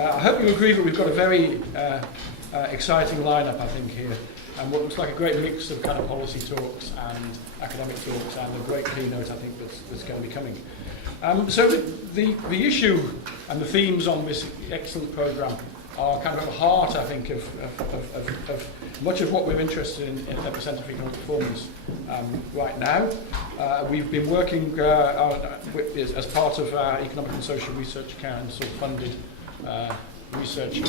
I hope you agree that we've got a very exciting lineup, I think, here, and what looks like a great mix of kind of policy talks and academic talks, and a great keynote, I think, that's going to be coming. So the issue and the themes on this excellent programme are kind of at the heart, I think, of much of what we're interested in at the Centre for Economic Performance right now. We've been working as part of our Economic and Social Research Council funded research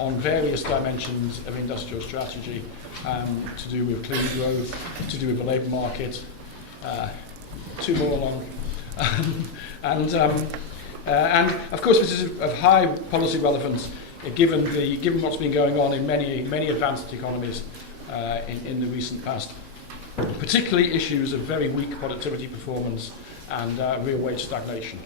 on various dimensions of industrial strategy to do with clean growth, to do with the labour market, two more along. And of course this is of high policy relevance given what's been going on in many advanced economies in the recent past, particularly issues of very weak productivity performance and real wage stagnation.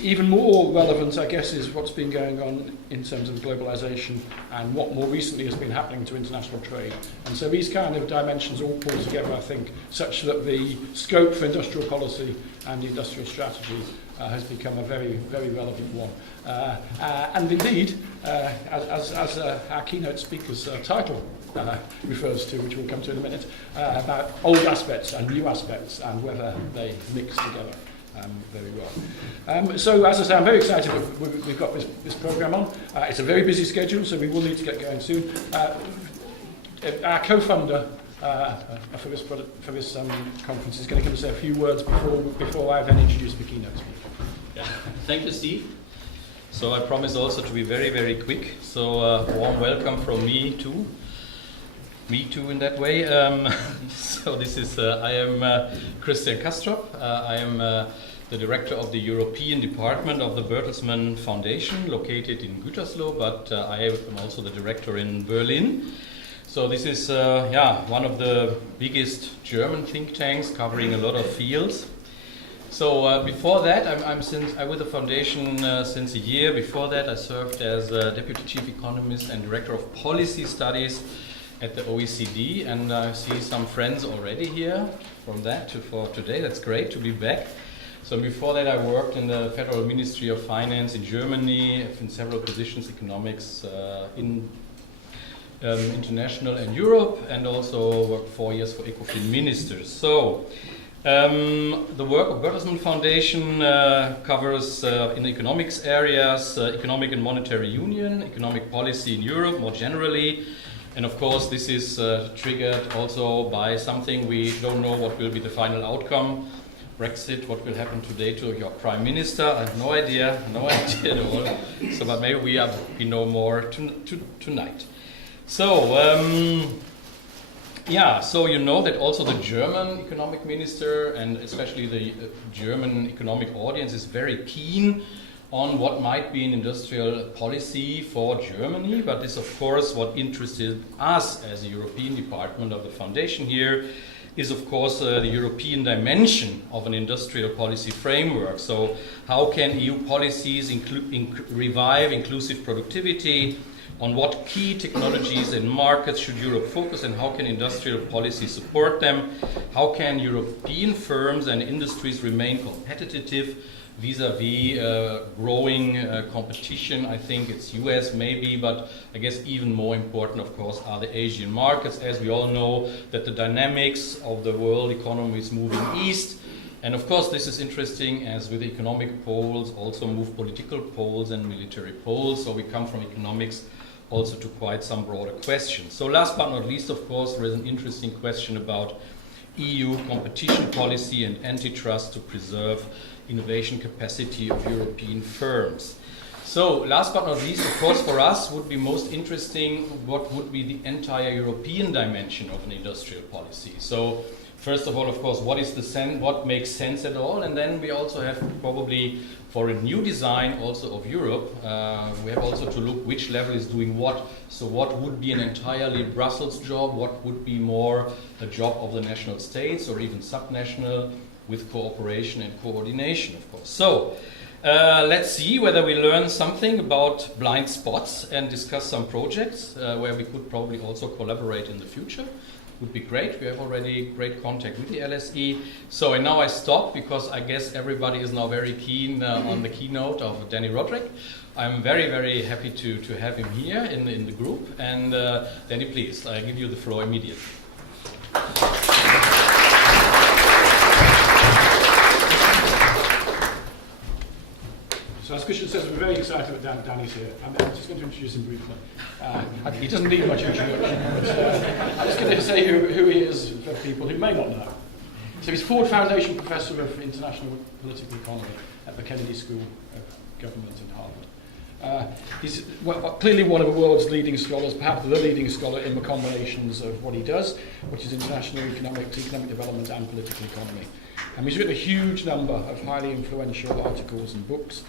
Even more relevant, I guess, is what's been going on in terms of globalization and what more recently has been happening to international trade. And so these kind of dimensions all pull together, I think, such that the scope for industrial policy and industrial strategy has become a very, very relevant one. And indeed, as our keynote speaker's title refers to, which we'll come to in a minute, about old aspects and new aspects and whether they mix together very well. So, as I say, I'm very excited that we've got this programme on. It's a very busy schedule, so we will need to get going soon. Our co-funder for this conference is going to give us a few words before I then introduce the keynote speaker. Yeah. Thank you, Steve. So I promise also to be very, very quick. So warm welcome from me too. Me too in that way. So this is, I am Christian Castro. I am the director of the European department of the Bertelsman Foundation, located in Gütersloh, but I am also the director in Berlin. So this is one of the biggest German think tanks covering a lot of fields. So before that, I'm with the foundation since a year. Before that, I served as deputy chief economist and director of policy studies at the OECD, and I see some friends already here from that for today. That's great to be back. So before that, I worked in the Federal Ministry of Finance in Germany in several positions, economics in international and Europe, and also worked 4 years for ECOFIN ministers. So the work of Bertelsmann Foundation covers in the economics areas, economic and monetary union, economic policy in Europe more generally. And of course, this is triggered also by something we don't know what will be the final outcome. Brexit, what will happen today to your prime minister? I have no idea at all. So, but maybe we know more tonight. So, so you know that also the German economic minister and especially the German economic audience is very keen on what might be an industrial policy for Germany, but this of course what interested us as a European department of the foundation here is of course the European dimension of an industrial policy framework. So how can EU policies revive inclusive productivity? On what key technologies and markets should Europe focus, and how can industrial policy support them? How can European firms and industries remain competitive vis-a-vis growing competition? I think it's US maybe, but I guess even more important, of course, are the Asian markets, as we all know that the dynamics of the world economy is moving east. And of course, this is interesting, as with economic poles also move political poles and military poles. So we come from economics also to quite some broader questions. So last but not least, of course, there is an interesting question about EU competition policy and antitrust to preserve innovation capacity of European firms. So last but not least, of course, for us would be most interesting what would be the entire European dimension of an industrial policy. So first of all, of course, what makes sense at all, and then we also have probably for a new design also of Europe, we have also to look which level is doing what. So what would be an entirely Brussels job, what would be more a job of the national states or even subnational, with cooperation and coordination, of course. So let's see whether we learn something about blind spots and discuss some projects where we could probably also collaborate in the future would be great. We have already great contact with the LSE. So and now I stop because I guess everybody is now very keen on the keynote of Dani Rodrik. I'm very, very happy to have him here in the group. And Dani, please, I give you the floor immediately. So as Christian says, we're very excited that Dani's here. I'm just going to introduce him briefly. He doesn't need much introduction, but I'm just going to say who he is for people who may not know. So he's Ford Foundation Professor of International Political Economy at the Kennedy School of Government in Harvard. He's clearly one of the world's leading scholars, perhaps the leading scholar in the combinations of what he does, which is international economic development and political economy. And he's written a huge number of highly influential articles and books.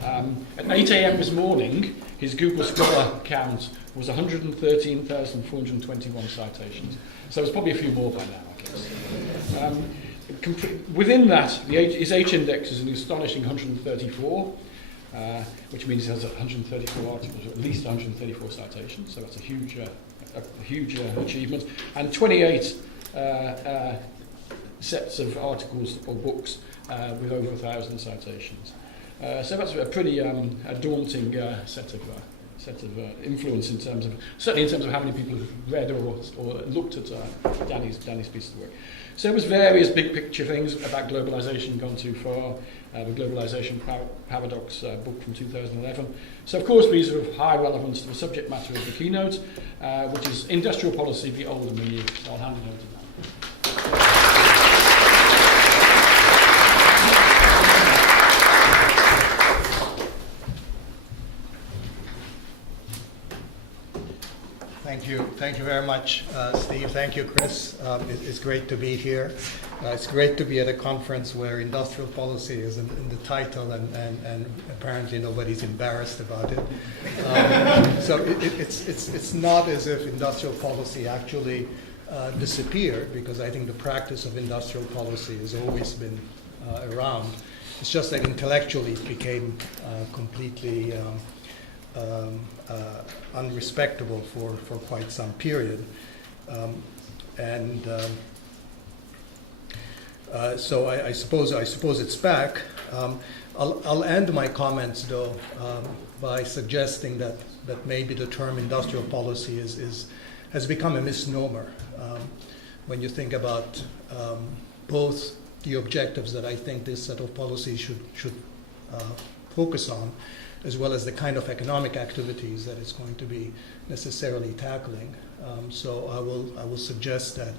At 8 a.m. this morning, his Google Scholar count was 113,421 citations. So it's probably a few more by now, I guess. Within that, his H-index is an astonishing 134, which means he has 134 articles, or at least 134 citations. So that's a huge achievement. And 28 sets of articles or books with over 1,000 citations. So that's a pretty daunting set of influence certainly in terms of how many people have read or looked at Dani's piece of work. So there was various big picture things about globalization gone too far, the globalization paradox book from 2011. So of course these are of high relevance to the subject matter of the keynote, which is industrial policy, the old and the new. So I'll hand it over to Dan. Thank you very much, Steve. Thank you, Chris. It's great to be here. It's great to be at a conference where industrial policy is in the title, and apparently nobody's embarrassed about it. So it's not as if industrial policy actually disappeared, because I think the practice of industrial policy has always been around. It's just that intellectually it became completely unrespectable for quite some period. So I suppose it's back. I'll end my comments though by suggesting that maybe the term industrial policy has become a misnomer when you think about both the objectives that I think this set of policies should focus on, as well as the kind of economic activities that it's going to be necessarily tackling. So I will suggest that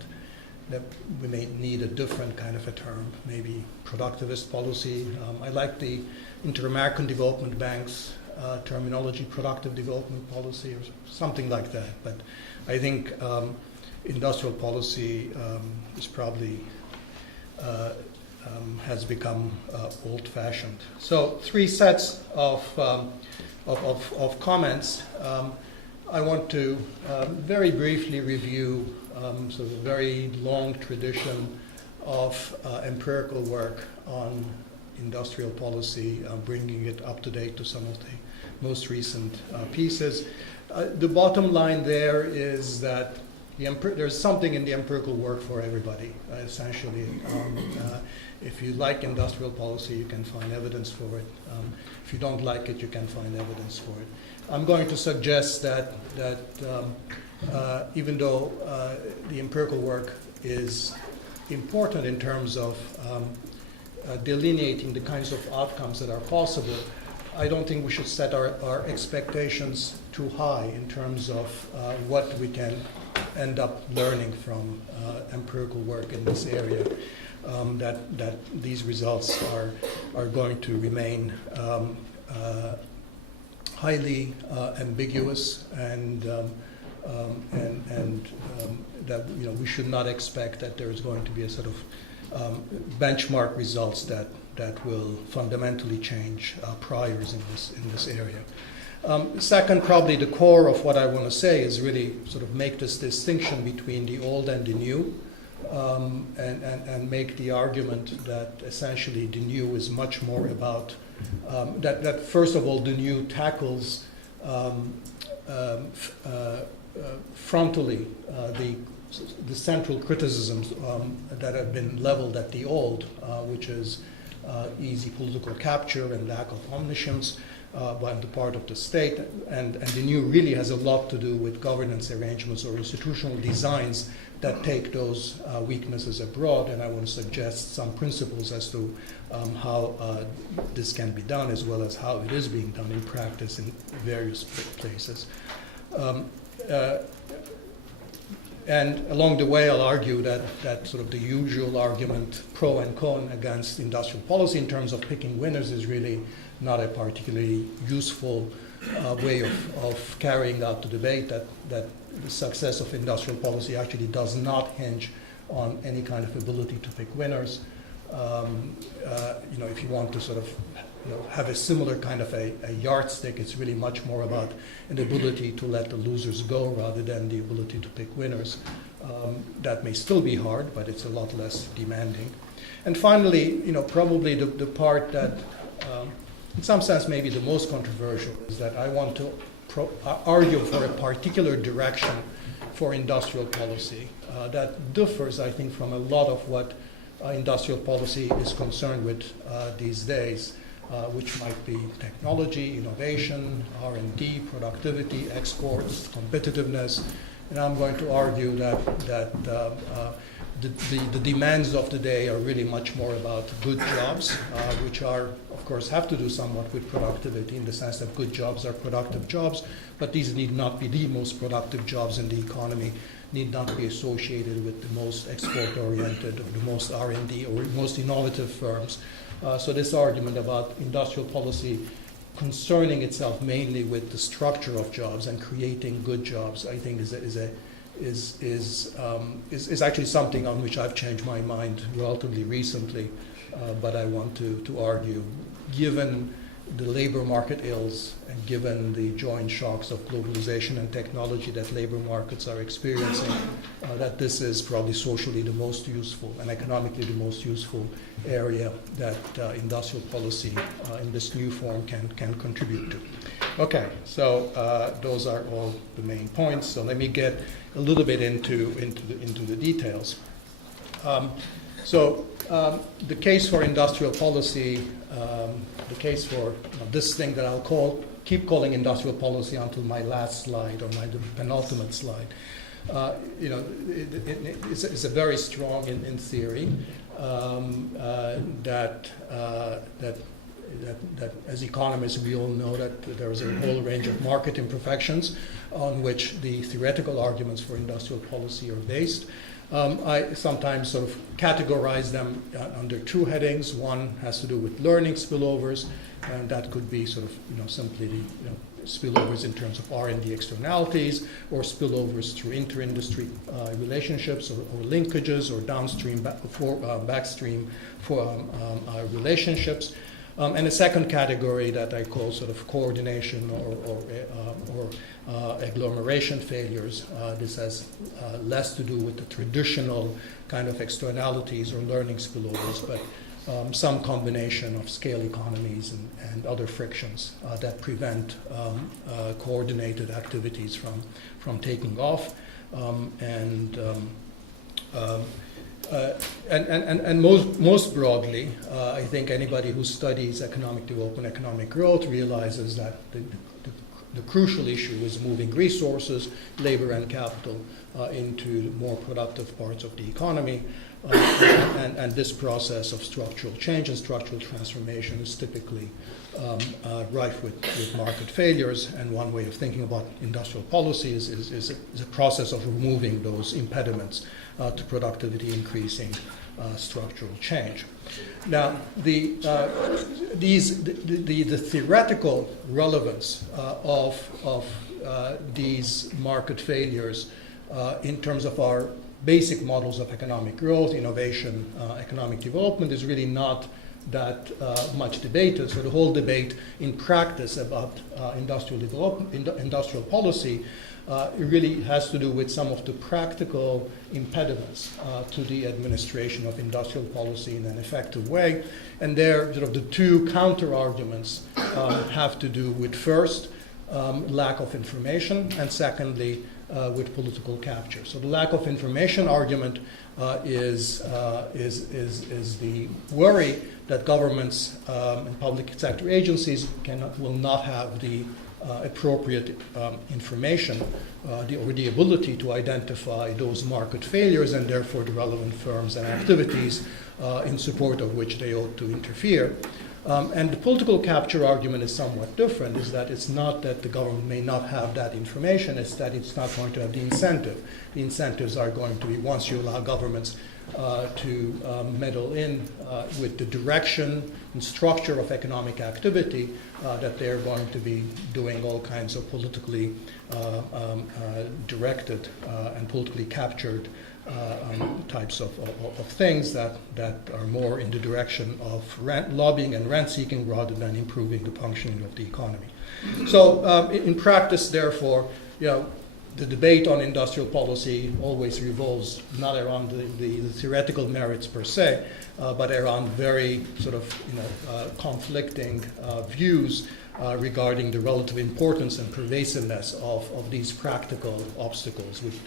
we may need a different kind of a term, maybe productivist policy. I like the Inter-American Development Bank's terminology, productive development policy, or something like that. But I think industrial policy is probably has become old-fashioned. So 3 sets of comments. I want to very briefly review sort of a very long tradition of empirical work on industrial policy, bringing it up to date to some of the most recent pieces. The bottom line there is that there's something in the empirical work for everybody, essentially. If you like industrial policy, you can find evidence for it. If you don't like it, you can find evidence for it. I'm going to suggest that even though the empirical work is important in terms of delineating the kinds of outcomes that are possible, I don't think we should set our expectations too high in terms of what we can end up learning from empirical work in this area. That these results are going to remain highly ambiguous, and that we should not expect that there is going to be a sort of benchmark results that will fundamentally change priors in this area. Second, probably the core of what I want to say is really sort of make this distinction between the old and the new, and make the argument that essentially the new is much more about that first of all the new tackles frontally the the central criticisms that have been leveled at the old, which is easy political capture and lack of omniscience by the part of the state, and the new really has a lot to do with governance arrangements or institutional designs that take those weaknesses abroad, and I want to suggest some principles as to how this can be done, as well as how it is being done in practice in various places. And along the way, I'll argue that sort of the usual argument, pro and con, against industrial policy in terms of picking winners is really not a particularly useful way of carrying out the debate, that the success of industrial policy actually does not hinge on any kind of ability to pick winners. If you want to sort of have a similar kind of a yardstick, it's really much more about an ability to let the losers go rather than the ability to pick winners. That may still be hard, but it's a lot less demanding. And finally, probably the part that in some sense maybe the most controversial is that I want to argue for a particular direction for industrial policy that differs, I think, from a lot of what industrial policy is concerned with these days, which might be technology, innovation, R&D, productivity, exports, competitiveness. And I'm going to argue that the demands of the day are really much more about good jobs, which are, of course, have to do somewhat with productivity in the sense that good jobs are productive jobs, but these need not be the most productive jobs in the economy, need not be associated with the most export-oriented or the most R&D or most innovative firms. So this argument about industrial policy concerning itself mainly with the structure of jobs and creating good jobs, I think is actually something on which I've changed my mind relatively recently, but I want to argue, given the labor market ills and given the joint shocks of globalization and technology that labor markets are experiencing, that this is probably socially the most useful and economically the most useful area that industrial policy in this new form can contribute to. Okay, so those are all the main points. So let me get a little bit into the details. The case for industrial policy, the case for this thing that I'll keep calling industrial policy until my last slide or my penultimate slide. It's a very strong in theory that as economists we all know that there is a whole range of market imperfections on which the theoretical arguments for industrial policy are based. I sometimes sort of categorize them under two headings. One has to do with learning spillovers, and that could be sort of simply the spillovers in terms of R&D externalities, or spillovers through inter-industry relationships, or linkages, or downstream backstream relationships. And a second category that I call sort of coordination or agglomeration failures. This has less to do with the traditional kind of externalities or learning spillovers, but some combination of scale economies and other frictions that prevent coordinated activities from taking off. And most broadly, I think anybody who studies economic development, economic growth, realizes that the crucial issue is moving resources, labor and capital, into more productive parts of the economy. And this process of structural change and structural transformation is typically rife with market failures. And one way of thinking about industrial policy is a process of removing those impediments to productivity increasing structural change. Now, the theoretical relevance of these market failures in terms of our basic models of economic growth, innovation, economic development is really not that much debated. So the whole debate in practice about industrial development, industrial policy, it really has to do with some of the practical impediments to the administration of industrial policy in an effective way. And there, sort of the two counter arguments have to do with first, lack of information, and secondly, with political capture. So the lack of information argument is the worry that governments and public sector agencies will not have the appropriate information or the ability to identify those market failures and therefore the relevant firms and activities in support of which they ought to interfere. And the political capture argument is somewhat different, is that it's not that the government may not have that information, it's that it's not going to have the incentive. The incentives are going to be, once you allow governments to meddle in with the direction and structure of economic activity, that they're going to be doing all kinds of politically directed and politically captured types of things that are more in the direction of lobbying and rent-seeking rather than improving the functioning of the economy. So in practice, therefore, the debate on industrial policy always revolves not around the theoretical merits per se, but around very sort of conflicting views regarding the relative importance and pervasiveness of these practical obstacles. With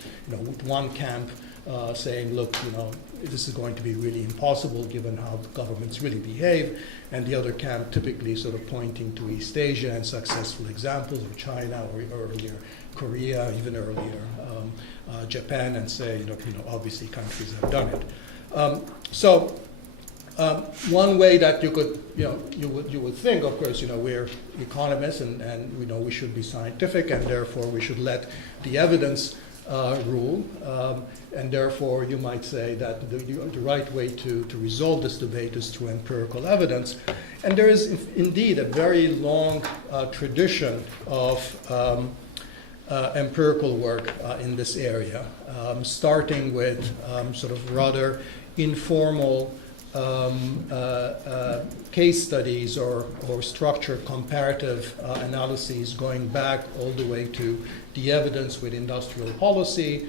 one camp saying, look, this is going to be really impossible given how governments really behave, and the other camp typically sort of pointing to East Asia and successful examples of China or earlier Korea, even earlier Japan, and say, obviously countries have done it. So one way that you could, you would think, of course, we're economists and we should be scientific, and therefore we should let the evidence rule, and therefore you might say that the right way to resolve this debate is through empirical evidence. And there is indeed a very long tradition of empirical work in this area, starting with sort of rather informal case studies or structured comparative analyses going back all the way to the evidence with industrial policy,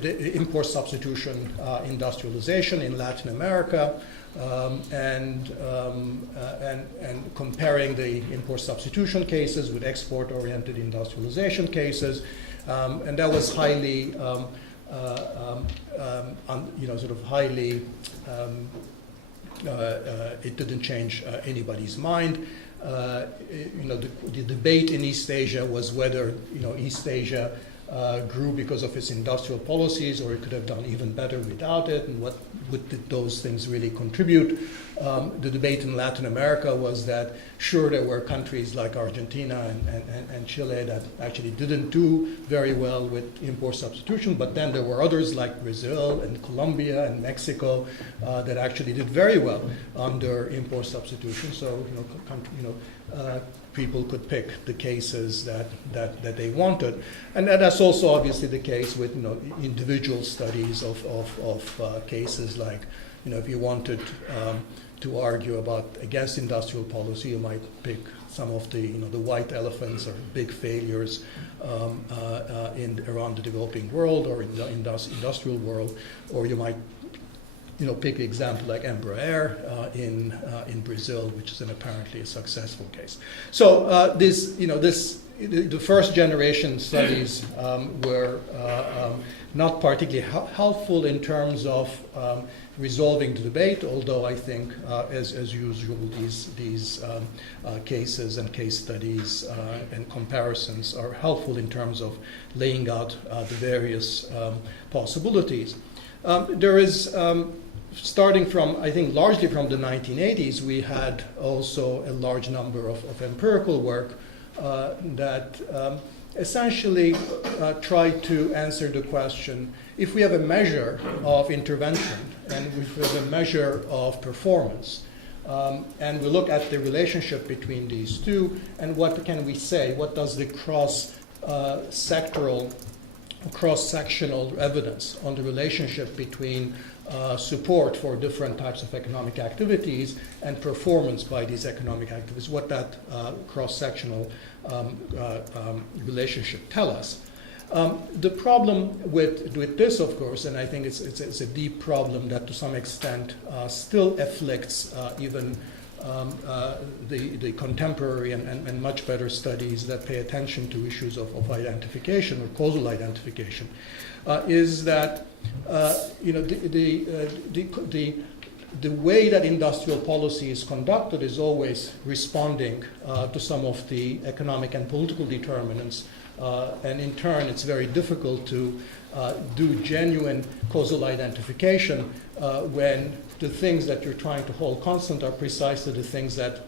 the import substitution industrialization in Latin America, and comparing the import substitution cases with export-oriented industrialization cases, and that was highly, sort of highly. It didn't change anybody's mind. The debate in East Asia was whether East Asia grew because of its industrial policies, or it could have done even better without it, and what did those things really contribute. The debate in Latin America was that, sure, there were countries like Argentina and Chile that actually didn't do very well with import substitution, but then there were others like Brazil and Colombia and Mexico that actually did very well under import substitution. So, people could pick the cases that they wanted. And that's also obviously the case with individual studies of cases like, if you wanted to argue against industrial policy, you might pick some of the white elephants or big failures around the developing world or in the industrial world, or you might pick an example like Embraer in Brazil, which is apparently a successful case. So the first generation studies were not particularly helpful in terms of resolving the debate, although I think, as usual, these cases and case studies and comparisons are helpful in terms of laying out the various possibilities. There is, starting from, I think, largely from the 1980s, we had also a large number of empirical work that essentially tried to answer the question, if we have a measure of intervention and if we have a measure of performance, and we look at the relationship between these two, and what can we say, what does the cross-sectional evidence on the relationship between support for different types of economic activities and performance by these economic activities, what that cross-sectional relationship tell us. The problem with this, of course, and I think it's a deep problem that to some extent still afflicts even the contemporary and much better studies that pay attention to issues of identification or causal identification, is that the way that industrial policy is conducted is always responding to some of the economic and political determinants, and in turn it's very difficult to do genuine causal identification when the things that you're trying to hold constant are precisely the things that,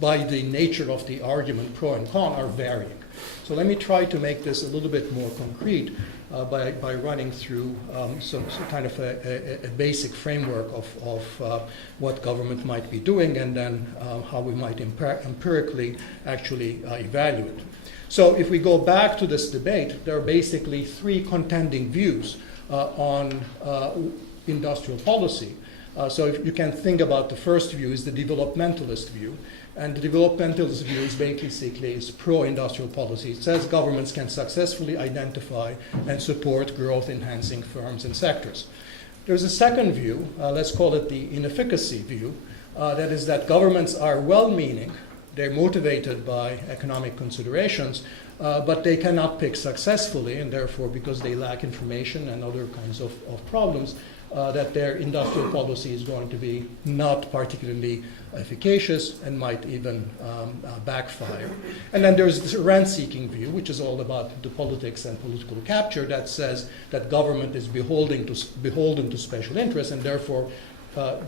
by the nature of the argument, pro and con, are varying. So let me try to make this a little bit more concrete by running through some kind of a basic framework of what government might be doing, and then how we might empirically actually evaluate. So if we go back to this debate, there are basically three contending views on industrial policy. So if you can think about the first view is the developmentalist view. And the developmentalist view is basically pro-industrial policy. It says governments can successfully identify and support growth-enhancing firms and sectors. There's a second view, let's call it the inefficacy view, that is that governments are well-meaning, they're motivated by economic considerations, but they cannot pick successfully, and therefore, because they lack information and other kinds of problems, that their industrial policy is going to be not particularly efficacious and might even backfire. And then there's this rent-seeking view, which is all about the politics and political capture, that says that government is beholden to special interests, and therefore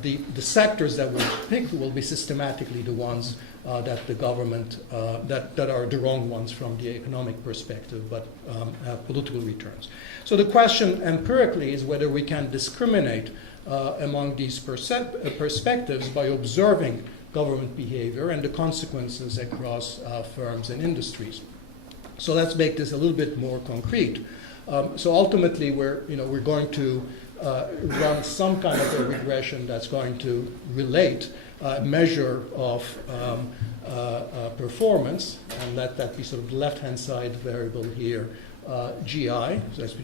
the sectors that will pick will be systematically the ones that the government, that are the wrong ones from the economic perspective, but have political returns. So the question empirically is whether we can discriminate among these perspectives by observing government behavior and the consequences across firms and industries. So let's make this a little bit more concrete. So ultimately, we're going to run some kind of a regression that's going to relate a measure of performance, and let that be sort of the left-hand side variable here, GI, so that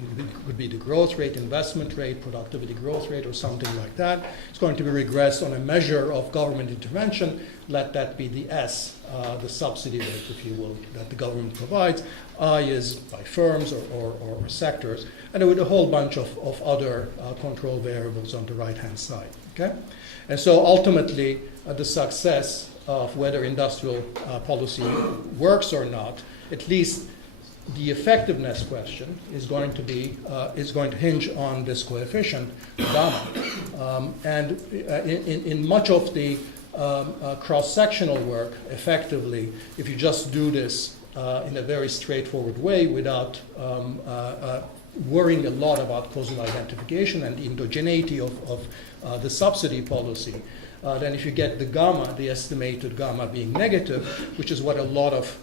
could be the growth rate, investment rate, productivity growth rate, or something like that. It's going to be regressed on a measure of government intervention. Let that be the S, the subsidy rate, if you will, that the government provides. I is by firms or sectors, and there would be a whole bunch of other control variables on the right-hand side. Okay, and so ultimately, the success of whether industrial policy works or not, at least the effectiveness question is going to hinge on this coefficient gamma. And in much of the cross-sectional work, effectively, if you just do this in a very straightforward way without worrying a lot about causal identification and endogeneity of the subsidy policy, then if you get the gamma, the estimated gamma being negative, which is what a lot of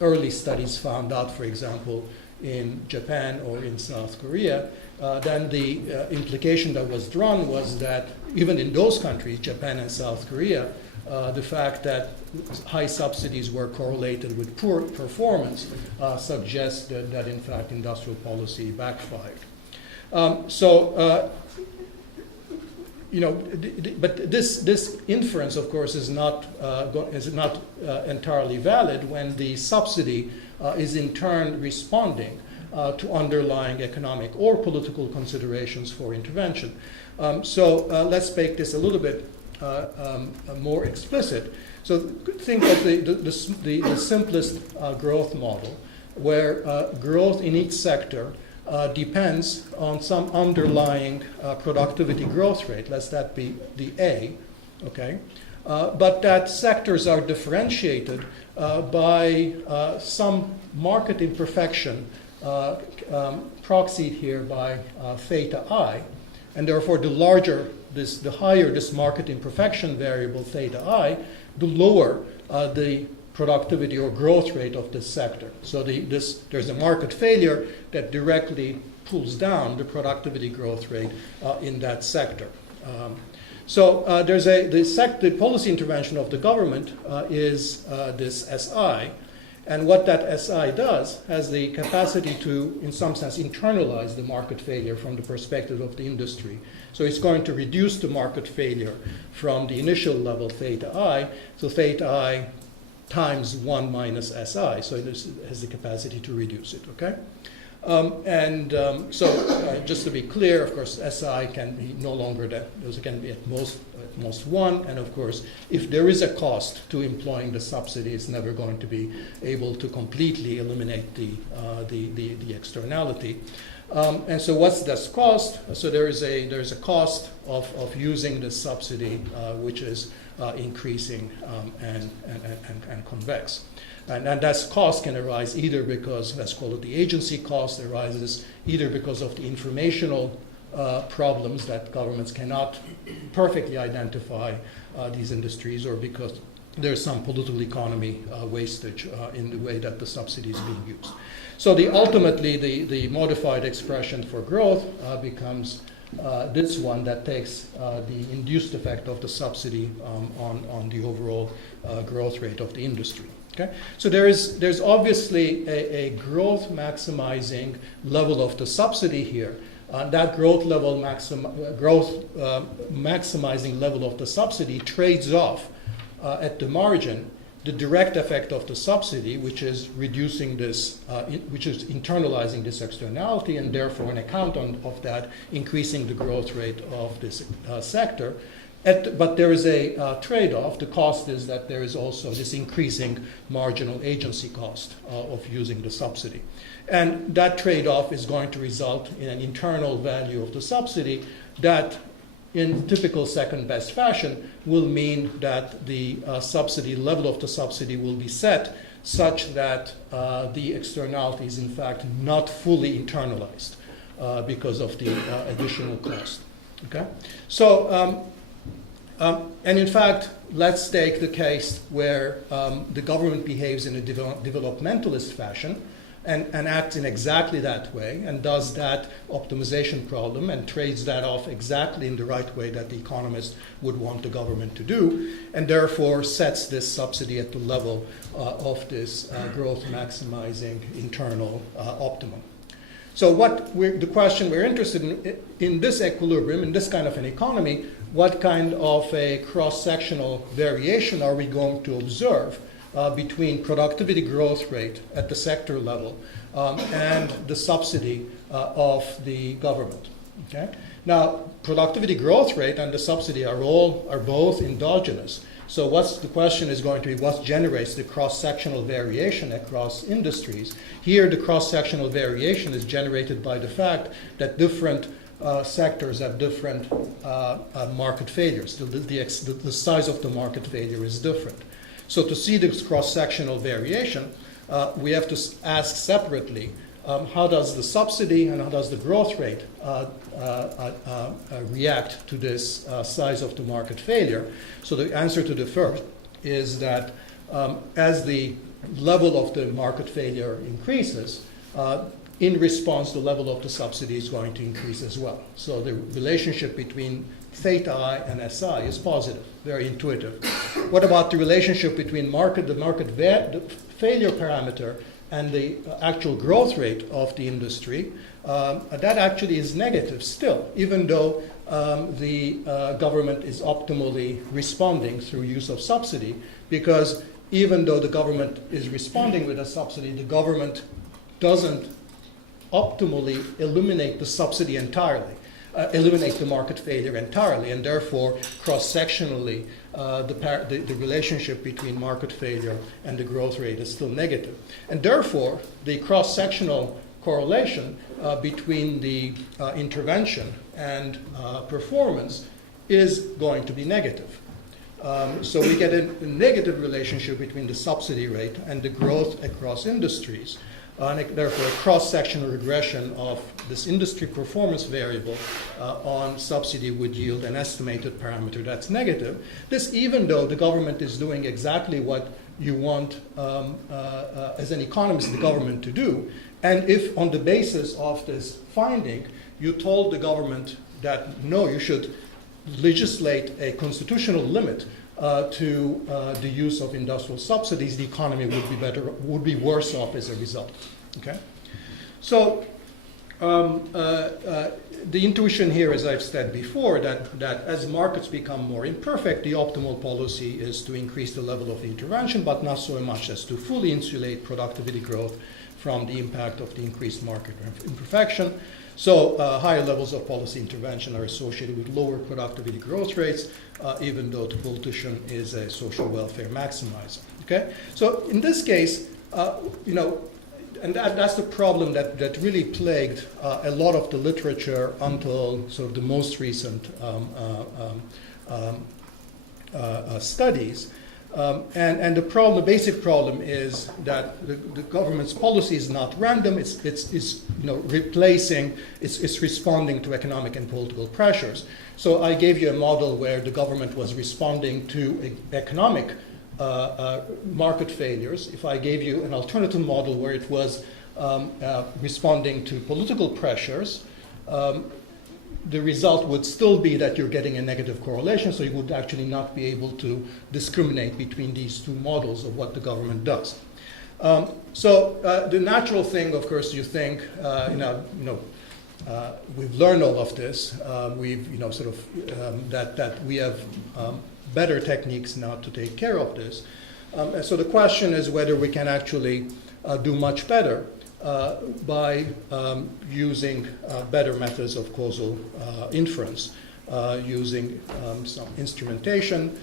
early studies found out, for example, in Japan or in South Korea, then the implication that was drawn was that even in those countries, Japan and South Korea, the fact that high subsidies were correlated with poor performance suggested that, in fact, industrial policy backfired. But this inference, of course, is not entirely valid when the subsidy is in turn responding to underlying economic or political considerations for intervention. Let's make this a little bit more explicit. So think of the simplest growth model, where growth in each sector depends on some underlying productivity growth rate. Let that be the A, okay? But that sectors are differentiated by some market imperfection proxied here by theta I, and therefore the higher this market imperfection variable theta I, the lower the productivity or growth rate of this sector. So there's a market failure that directly pulls down the productivity growth rate in that sector. The policy intervention of the government is this SI, And what that SI does has the capacity to, in some sense, internalize the market failure from the perspective of the industry. So it's going to reduce the market failure from the initial level theta I to theta I times 1 minus SI. So it has the capacity to reduce it, okay? Just to be clear, of course, SI can be no longer that. Those can be at most 1. And of course, if there is a cost to employing the subsidy, it's never going to be able to completely eliminate the externality. And so what's this cost? So there's a cost of using the subsidy, which is increasing and convex. And that cost can arise either because, let's call it the agency cost, arises either because of the informational problems that governments cannot perfectly identify these industries, or because there's some political economy wastage in the way that the subsidy is being used. So ultimately, the modified expression for growth becomes this one that takes the induced effect of the subsidy on the overall growth rate of the industry. Okay? So there's obviously a growth maximizing level of the subsidy here. That growth maximizing level of the subsidy trades off at the margin the direct effect of the subsidy, which is reducing this, which is internalizing this externality, and therefore on account of that, increasing the growth rate of this sector. But there is a trade-off. The cost is that there is also this increasing marginal agency cost of using the subsidy. And that trade-off is going to result in an internal value of the subsidy that, in typical second-best fashion, will mean that the subsidy level of the subsidy will be set such that the externality is, in fact, not fully internalized because of the additional cost. Okay? So, and in fact, let's take the case where the government behaves in a developmentalist fashion and acts in exactly that way and does that optimization problem and trades that off exactly in the right way that the economist would want the government to do, and therefore sets this subsidy at the level of this growth maximizing internal optimum. So the question we're interested in this equilibrium, in this kind of an economy, what kind of a cross-sectional variation are we going to observe between productivity growth rate at the sector level and the subsidy of the government? Okay? Now, productivity growth rate and the subsidy are both endogenous. So the question is going to be what generates the cross-sectional variation across industries. Here, the cross-sectional variation is generated by the fact that different sectors have different market failures. The size of the market failure is different. So to see this cross-sectional variation, we have to ask separately, how does the subsidy and how does the growth rate react to this size of the market failure? So the answer to the first is that as the level of the market failure increases, in response, the level of the subsidy is going to increase as well. So the relationship between theta I and SI is positive, very intuitive. What about the relationship between the failure parameter and the actual growth rate of the industry? That actually is negative still, even though the government is optimally responding through use of subsidy, because even though the government is responding with a subsidy, the government doesn't optimally eliminate the subsidy entirely, eliminate the market failure entirely, and therefore cross-sectionally the relationship between market failure and the growth rate is still negative. And therefore, the cross-sectional correlation between the intervention and performance is going to be negative. So we get a negative relationship between the subsidy rate and the growth across industries. And therefore, a cross-sectional regression of this industry performance variable on subsidy would yield an estimated parameter that's negative. This, even though the government is doing exactly what you want, as an economist, the government to do. And if, on the basis of this finding, you told the government that, no, you should legislate a constitutional limit to the use of industrial subsidies, the economy would be worse off as a result. Okay, so the intuition here, as I've said before, that as markets become more imperfect, the optimal policy is to increase the level of intervention, but not so much as to fully insulate productivity growth from the impact of the increased market imperfection. So higher levels of policy intervention are associated with lower productivity growth rates, even though the politician is a social welfare maximizer. Okay, so in this case, and that's the problem that really plagued a lot of the literature until sort of the most recent studies. And the basic problem is that the government's policy is not random. It's responding to economic and political pressures. So I gave you a model where the government was responding to economic market failures. If I gave you an alternative model where it was responding to political pressures, the result would still be that you're getting a negative correlation, so you would actually not be able to discriminate between these two models of what the government does. The natural thing, of course, you think, we've learned all of this. That we have better techniques now to take care of this. So the question is whether we can actually do much better by using better methods of causal inference, using some instrumentation,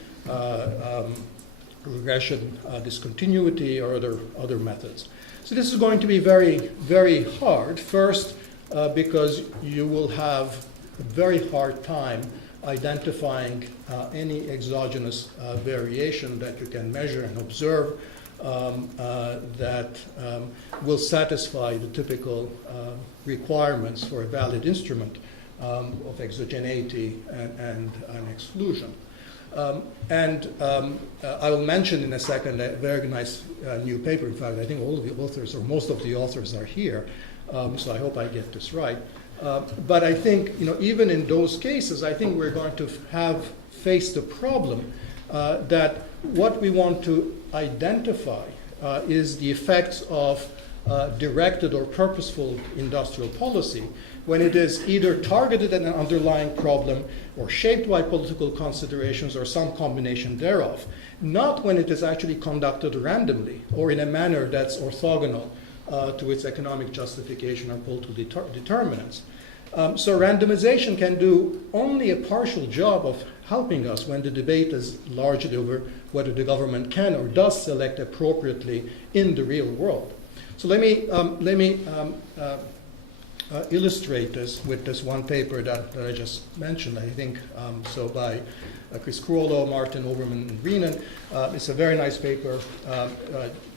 regression, discontinuity, or other methods. So this is going to be very, very hard. First, because you will have a very hard time identifying any exogenous variation that you can measure and observe that will satisfy the typical requirements for a valid instrument of exogeneity and exclusion. I will mention in a second a very nice new paper. In fact, I think all of the authors, or most of the authors, are here, so I hope I get this right. But I think, even in those cases, I think we're going to face the problem that what we want to identify is the effects of directed or purposeful industrial policy when it is either targeted at an underlying problem or shaped by political considerations or some combination thereof, not when it is actually conducted randomly or in a manner that's orthogonal to its economic justification or political determinants. So randomization can do only a partial job of helping us when the debate is largely over whether the government can or does select appropriately in the real world. So let me illustrate this with this one paper that I just mentioned, I think, by Chris Crollo, Martin Overman, and Rienan. It's a very nice paper,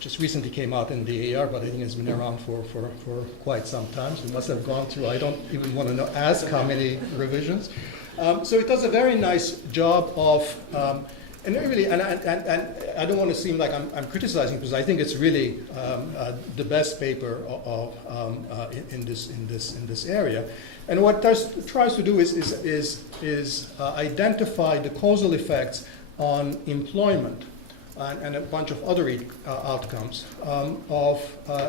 just recently came out in the AR, but I think it's been around for quite some time, so it must have gone through, I don't even want to ask how many revisions. So it does a very nice job of, and I don't want to seem like I'm criticizing, because I think it's really the best paper in this area. And what it tries to do is identify the causal effects on employment and a bunch of other outcomes of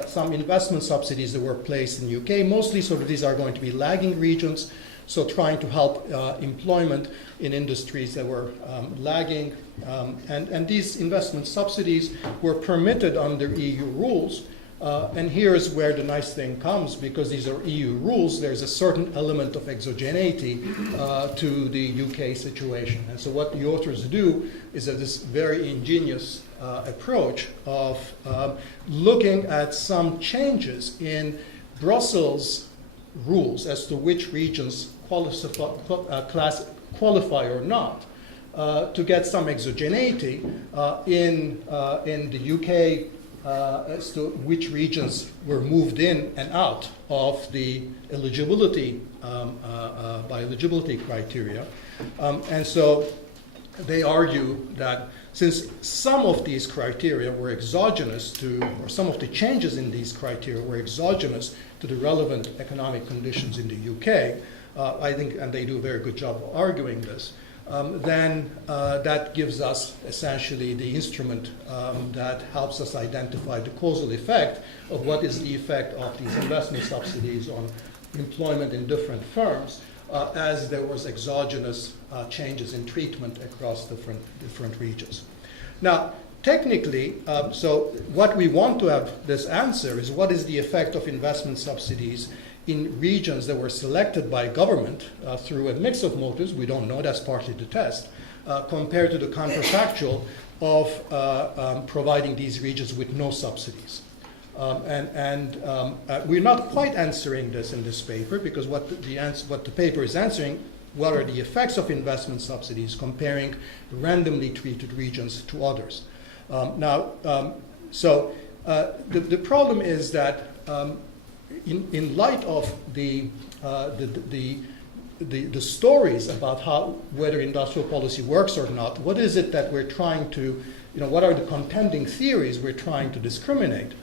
some investment subsidies that were placed in the UK. Mostly, sort of these are going to be lagging regions. So trying to help employment in industries that were lagging. And these investment subsidies were permitted under EU rules. And here's where the nice thing comes, because these are EU rules, there's a certain element of exogeneity to the UK situation. And so what the authors do is this very ingenious approach of looking at some changes in Brussels rules as to which regions qualify or not, to get some exogeneity in the UK as to which regions were moved in and out of the eligibility by eligibility criteria. And so they argue that since some of these criteria were exogenous to, or some of the changes in these criteria were exogenous to the relevant economic conditions in the UK, I think, and they do a very good job of arguing this, then that gives us essentially the instrument that helps us identify the causal effect of what is the effect of these investment subsidies on employment in different firms as there was exogenous changes in treatment across different regions. Now, technically, so what we want to have this answer is what is the effect of investment subsidies in regions that were selected by government through a mix of motives, we don't know, that's partly the test, compared to the counterfactual of providing these regions with no subsidies. We're not quite answering this in this paper because what the paper is answering, what are the effects of investment subsidies comparing randomly treated regions to others. The problem is that in light of the stories about whether industrial policy works or not, what is it that we're trying to, what are the contending theories we're trying to discriminate?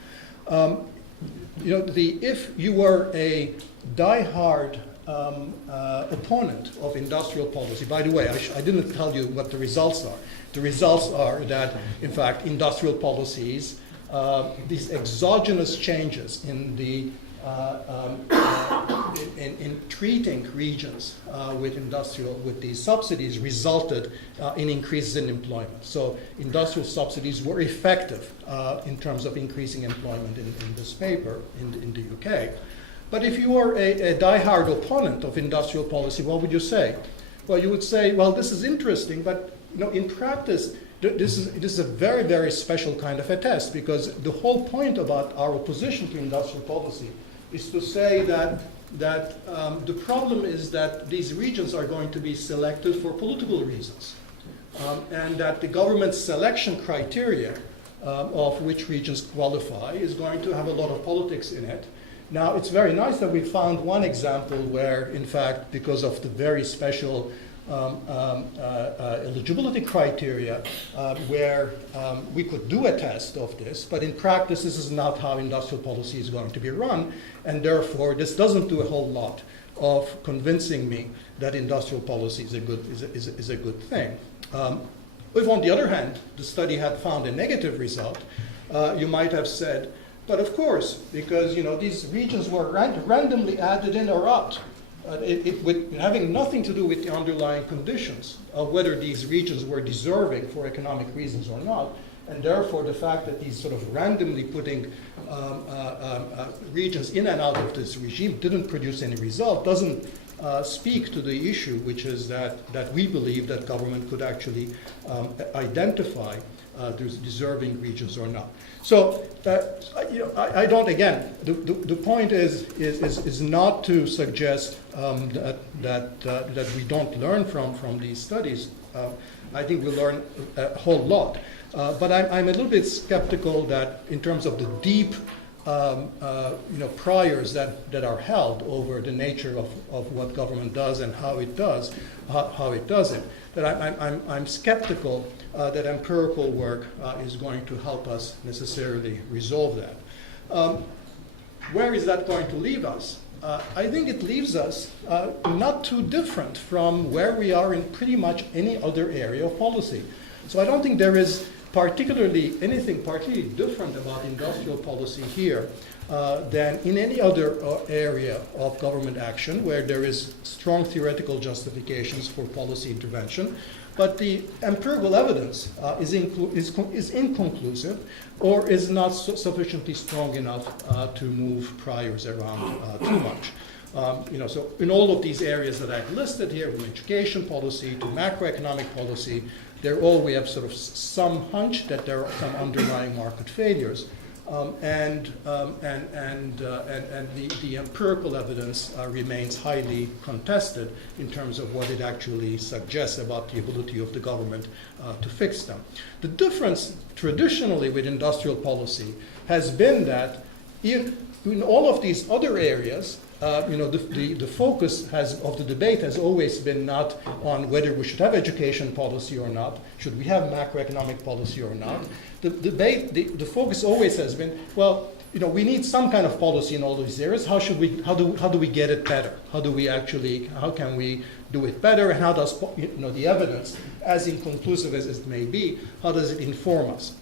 If you were a diehard opponent of industrial policy, by the way, I didn't tell you what the results are. The results are that, in fact, industrial policies, these exogenous changes in the in treating regions with these subsidies resulted in increases in employment. So industrial subsidies were effective in terms of increasing employment in this paper in the UK. But if you were a diehard opponent of industrial policy, what would you say? Well, you would say, well, this is interesting, but in practice, this is a very, very special kind of a test, because the whole point about our opposition to industrial policy is to say that the problem is that these regions are going to be selected for political reasons, and that the government's selection criteria of which regions qualify is going to have a lot of politics in it. Now, it's very nice that we found one example where, in fact, because of the very special eligibility criteria, where we could do a test of this, but in practice, this is not how industrial policy is going to be run, and therefore, this doesn't do a whole lot of convincing me that industrial policy is a good thing. If, on the other hand, the study had found a negative result, you might have said, but of course, because these regions were randomly added in or out, with having nothing to do with the underlying conditions of whether these regions were deserving for economic reasons or not, and therefore the fact that these sort of randomly putting regions in and out of this regime didn't produce any result doesn't speak to the issue, which is that we believe that government could actually identify those deserving regions or not. So, I don't. Again, the point is not to suggest that we don't learn from these studies. I think we learn a whole lot. But I'm a little bit skeptical that, in terms of the deep priors that are held over the nature of what government does and how it does it, that I'm skeptical that empirical work is going to help us necessarily resolve that. Where is that going to leave us? I think it leaves us not too different from where we are in pretty much any other area of policy. So I don't think there is anything particularly different about industrial policy here than in any other area of government action where there is strong theoretical justifications for policy intervention. But the empirical evidence is inconclusive or is not sufficiently strong enough to move priors around too much. So in all of these areas that I've listed here, from education policy to macroeconomic policy, we have sort of some hunch that there are some underlying market failures, and the empirical evidence remains highly contested in terms of what it actually suggests about the ability of the government to fix them. The difference traditionally with industrial policy has been that in all of these other areas, the focus of the debate has always been not on whether we should have education policy or not, should we have macroeconomic policy or not. The focus always has been, well, we need some kind of policy in all these areas. How do we get it better? How can we do it better, and how does the evidence, as inconclusive as it may be, how does it inform us?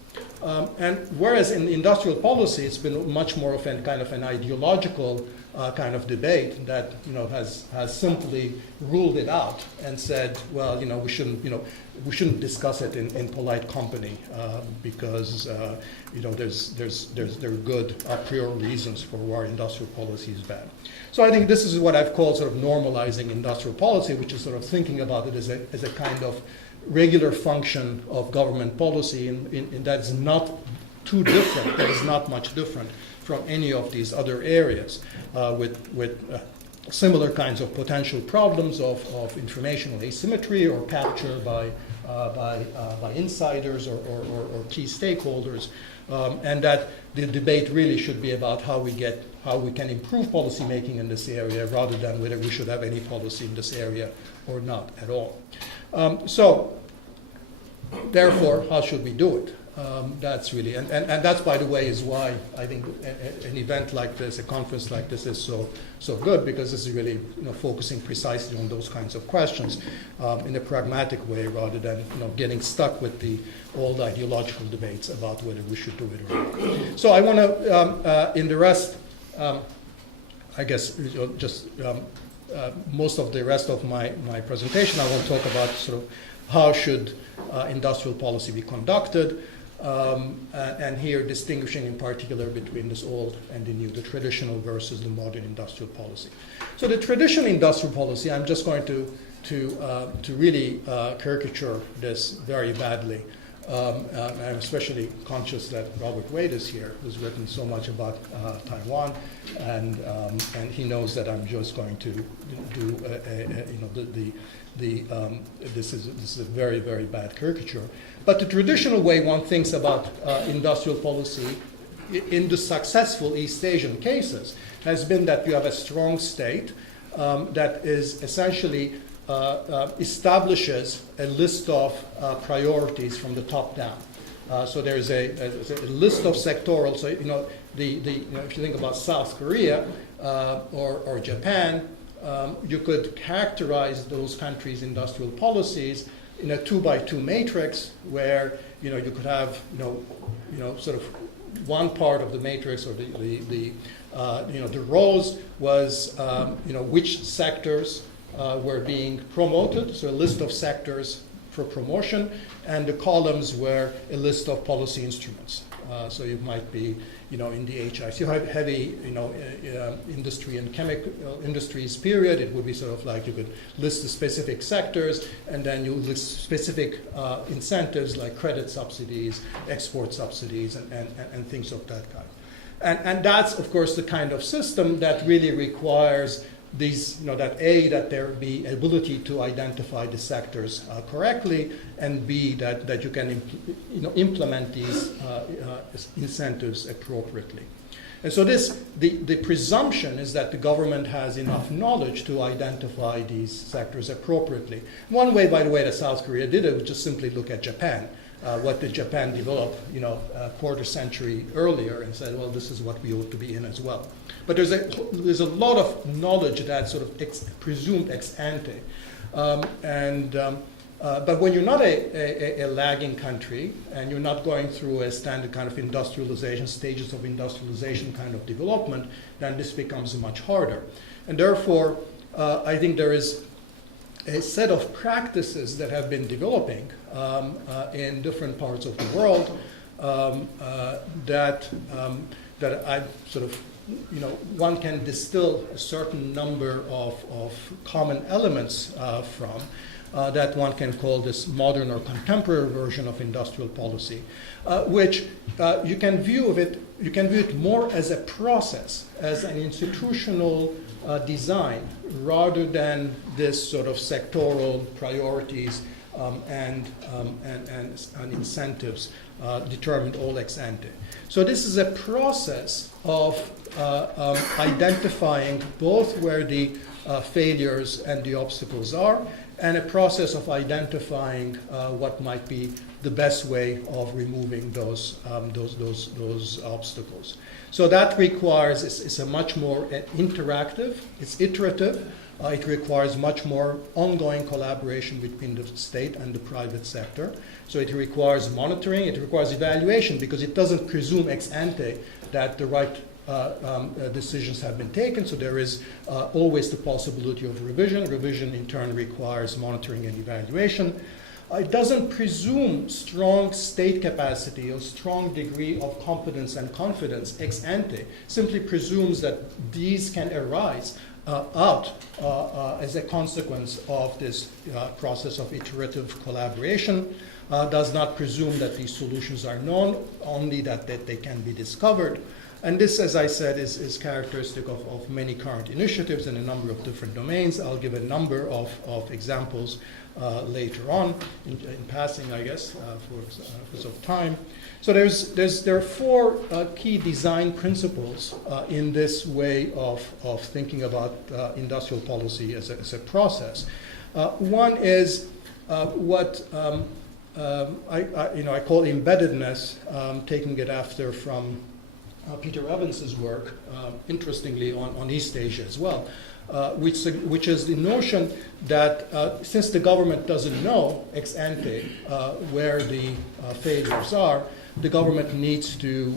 And whereas in industrial policy, it's been much more of an ideological kind of debate that has simply ruled it out and said, well, we shouldn't discuss it in polite company because there are good a priori reasons for why industrial policy is bad. So I think this is what I've called sort of normalizing industrial policy, which is sort of thinking about it as a kind of regular function of government policy, and that is not too different, that is not much different from any of these other areas with similar kinds of potential problems of informational asymmetry or capture by insiders or key stakeholders, and that the debate really should be about how we can improve policy making in this area rather than whether we should have any policy in this area or not at all. So, therefore, how should we do it? That's really, and that's, by the way, is why I think an event like this, a conference like this, is so good, because this is really focusing precisely on those kinds of questions in a pragmatic way, rather than getting stuck with the old ideological debates about whether we should do it or not. So I want to, in the rest, I guess, just most of the rest of my presentation, I want to talk about sort of how should industrial policy be conducted, and here distinguishing in particular between this old and the new, the traditional versus the modern industrial policy. So the traditional industrial policy, I'm just going to really caricature this very badly. I'm especially conscious that Robert Wade is here, who's written so much about Taiwan, and he knows that I'm just going to do this is a very, very bad caricature. But the traditional way one thinks about industrial policy in the successful East Asian cases has been that you have a strong state that is essentially establishes a list of priorities from the top down. So there's a list of sectoral. So if you think about South Korea or Japan, you could characterize those countries' industrial policies in a 2x2 matrix, where you could have sort of one part of the matrix, or the rows was which sectors were being promoted, so a list of sectors for promotion, and the columns were a list of policy instruments. So you might be, in the HIs, you have heavy, industry and chemical industries period. It would be sort of like you could list the specific sectors, and then you list specific incentives like credit subsidies, export subsidies, and things of that kind. And that's, of course, the kind of system that really requires these, that there be ability to identify the sectors correctly, and B, that you can implement these incentives appropriately. And so the presumption is that the government has enough knowledge to identify these sectors appropriately. One way, by the way, that South Korea did it was just simply look at Japan. What did Japan develop, a quarter century earlier, and said, well, this is what we ought to be in as well. But there's a lot of knowledge that's sort of presumed ex ante, but when you're not a lagging country, and you're not going through a standard kind of industrialization, stages of industrialization kind of development, then this becomes much harder. And therefore, I think there is a set of practices that have been developing in different parts of the world that I sort of, one can distill a certain number of common elements from that one can call this modern or contemporary version of industrial policy, which you can view it more as a process, as an institutional design, rather than this sort of sectoral priorities and incentives determined all ex ante. So this is a process of identifying both where the failures and the obstacles are, and a process of identifying what might be the best way of removing those obstacles. So that requires, it's a much more interactive, it's iterative, It requires much more ongoing collaboration between the state and the private sector. So it requires monitoring, it requires evaluation, because it doesn't presume ex ante that the right decisions have been taken. So there is always the possibility of revision. Revision in turn requires monitoring and evaluation. It doesn't presume strong state capacity or strong degree of competence and confidence ex ante. Simply presumes that these can arise out as a consequence of this process of iterative collaboration. Does not presume that these solutions are known, only that they can be discovered. And this, as I said, is characteristic of many current initiatives in a number of different domains. I'll give a number of examples later on, in passing, I guess, for sort of time. So there are four key design principles in this way of thinking about industrial policy as a process. One is what I call embeddedness, taking it after from Peter Evans's work, interestingly on East Asia as well, which is the notion that since the government doesn't know ex ante where the failures are, the government needs to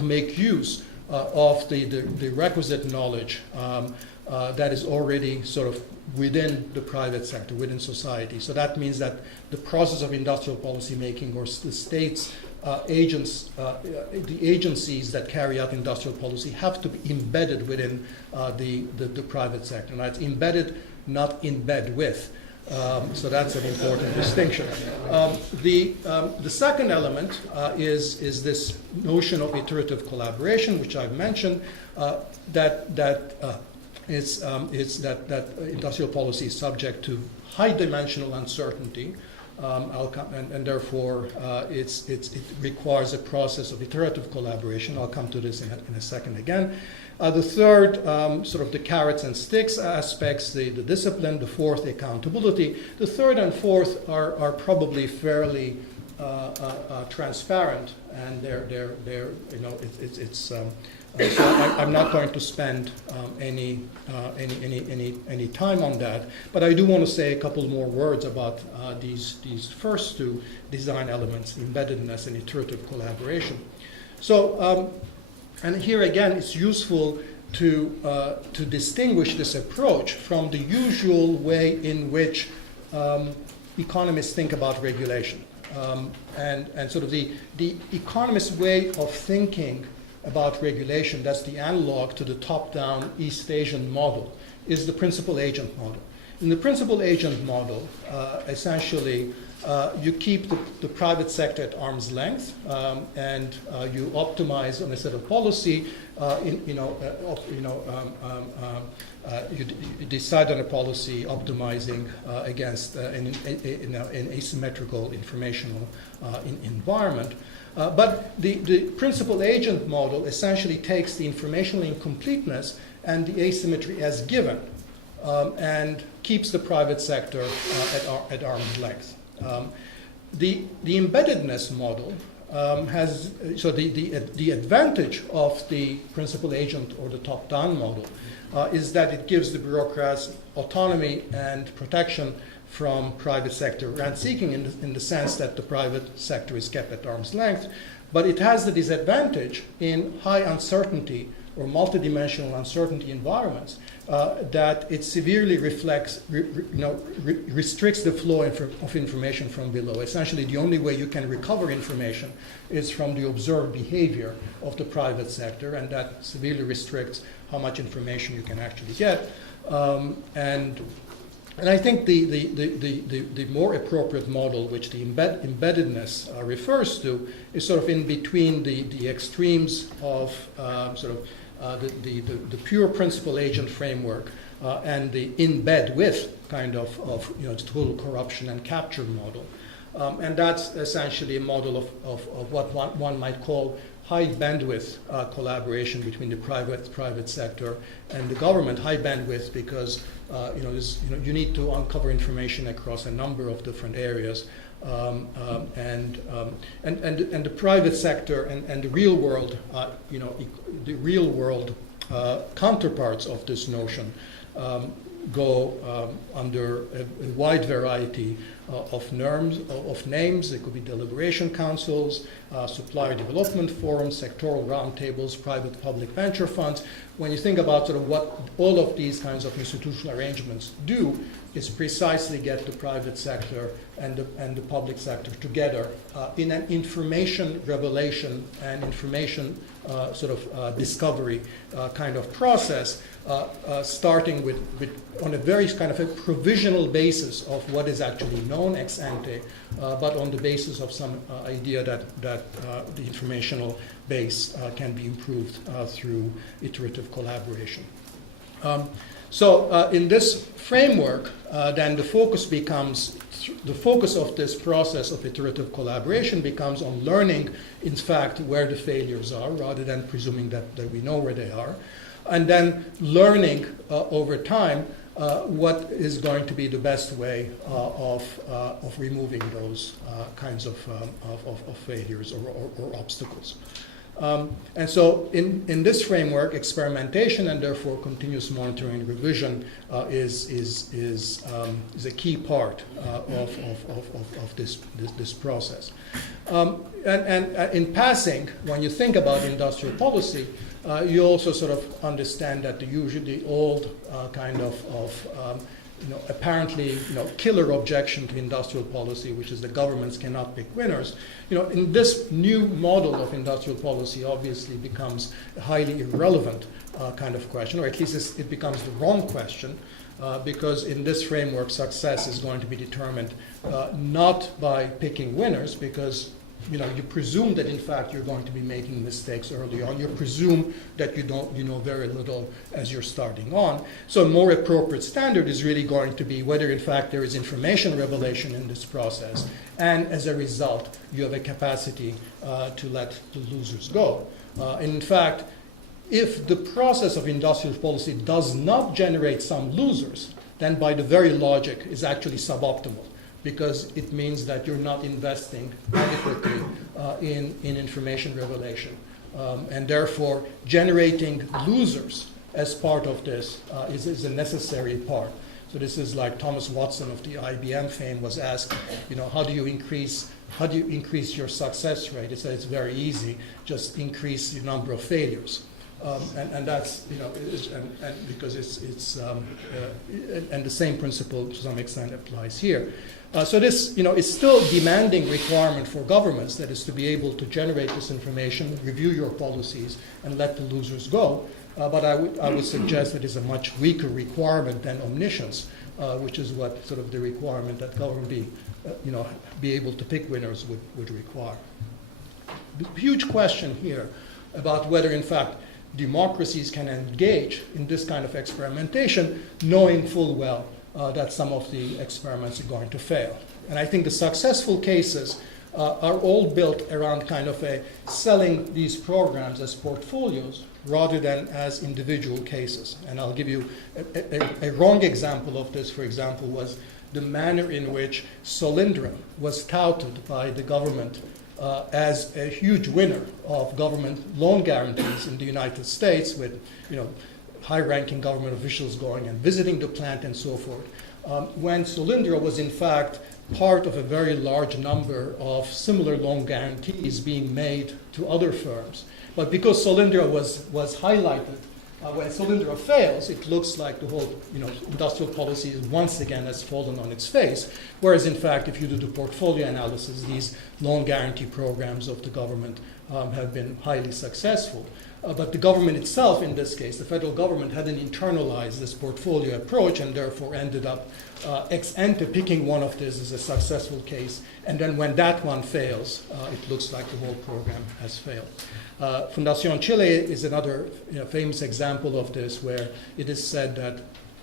make use of the requisite knowledge that is already sort of within the private sector, within society. So that means that the process of industrial policy making, or the state's the agencies that carry out industrial policy, have to be embedded within the private sector. Now, it's embedded, not in bed with. So that's an important distinction. The second element is this notion of iterative collaboration, which I've mentioned, that industrial policy is subject to high dimensional uncertainty. And therefore, it requires a process of iterative collaboration. I'll come to this in a second again. The third, sort of the carrots and sticks aspects, the discipline. The fourth, the accountability. The third and fourth are probably fairly transparent, and they're so I'm not going to spend any time on that, but I do want to say a couple more words about these first two design elements, embeddedness and iterative collaboration. So, and here again, it's useful to distinguish this approach from the usual way in which economists think about regulation, and sort of the economist way of thinking about regulation, that's the analog to the top-down East Asian model, is the principal agent model. In the principal agent model, essentially, you keep the private sector at arm's length, and you optimize on a set of policy. You decide on a policy optimizing against an asymmetrical informational environment. But the principal agent model essentially takes the informational incompleteness and the asymmetry as given, and keeps the private sector at arm's length. The embeddedness model has, so the advantage of the principal agent or the top-down model is that it gives the bureaucrats autonomy and protection from private sector rent-seeking in the sense that the private sector is kept at arm's length, but it has the disadvantage in high uncertainty or multidimensional uncertainty environments that it severely restricts the flow of information from below. Essentially, the only way you can recover information is from the observed behavior of the private sector, and that severely restricts how much information you can actually get. And I think the more appropriate model, which the embeddedness refers to, is sort of in between the extremes of the pure principal agent framework and the in bed with kind of total corruption and capture model. And that's essentially a model of what one might call high bandwidth collaboration between the private sector and the government. High bandwidth because you need to uncover information across a number of different areas, and the private sector and the real world, the real world counterparts of this notion go under a wide variety of names. It could be deliberation councils, supplier development forums, sectoral roundtables, private-public venture funds. When you think about sort of what all of these kinds of institutional arrangements do, is precisely get the private sector and the public sector together in an information revelation and information discovery kind of process, starting with on a very kind of a provisional basis of what is actually known ex ante, but on the basis of some idea that the informational base can be improved through iterative collaboration. So in this framework, then the focus of this process of iterative collaboration becomes on learning, in fact, where the failures are, rather than presuming that we know where they are, and then learning over time what is going to be the best way of removing those kinds of failures or obstacles. And so in this framework, experimentation and therefore continuous monitoring and revision is a key part of this process. And in passing, when you think about industrial policy, you also sort of understand that the old kind of apparently killer objection to industrial policy, which is the governments cannot pick winners, in this new model of industrial policy obviously becomes a highly irrelevant kind of question, or at least it becomes the wrong question, because in this framework success is going to be determined not by picking winners, because you presume that in fact you're going to be making mistakes early on. You presume that you know very little as you're starting on. So a more appropriate standard is really going to be whether in fact there is information revelation in this process, and as a result you have a capacity to let the losers go. In fact, if the process of industrial policy does not generate some losers, then by the very logic is actually suboptimal, because it means that you're not investing adequately in information revelation. And therefore, generating losers as part of this is a necessary part. So this is like Thomas Watson of the IBM fame was asked, how do you increase your success rate? He said it's very easy, just increase the number of failures. And that's and because it's and the same principle to some extent applies here. So this is still a demanding requirement for governments, that is to be able to generate this information, review your policies, and let the losers go. But I would suggest that is a much weaker requirement than omniscience, which is what sort of the requirement that government be able to pick winners would require. The huge question here about whether in fact democracies can engage in this kind of experimentation, knowing full well that some of the experiments are going to fail. And I think the successful cases are all built around kind of selling these programs as portfolios rather than as individual cases. And I'll give you a wrong example of this, for example, was the manner in which Solyndra was touted by the government as a huge winner of government loan guarantees in the United States, with high-ranking government officials going and visiting the plant and so forth, when Solyndra was in fact part of a very large number of similar loan guarantees being made to other firms. But because Solyndra was highlighted, when Solyndra fails, it looks like the whole industrial policy once again has fallen on its face. Whereas in fact, if you do the portfolio analysis, these loan guarantee programs of the government have been highly successful. But the government itself, in this case, the federal government, hadn't internalized this portfolio approach and therefore ended up ex ante picking one of these as a successful case. And then when that one fails, it looks like the whole program has failed. Fundación Chile is another famous example of this, where it is said that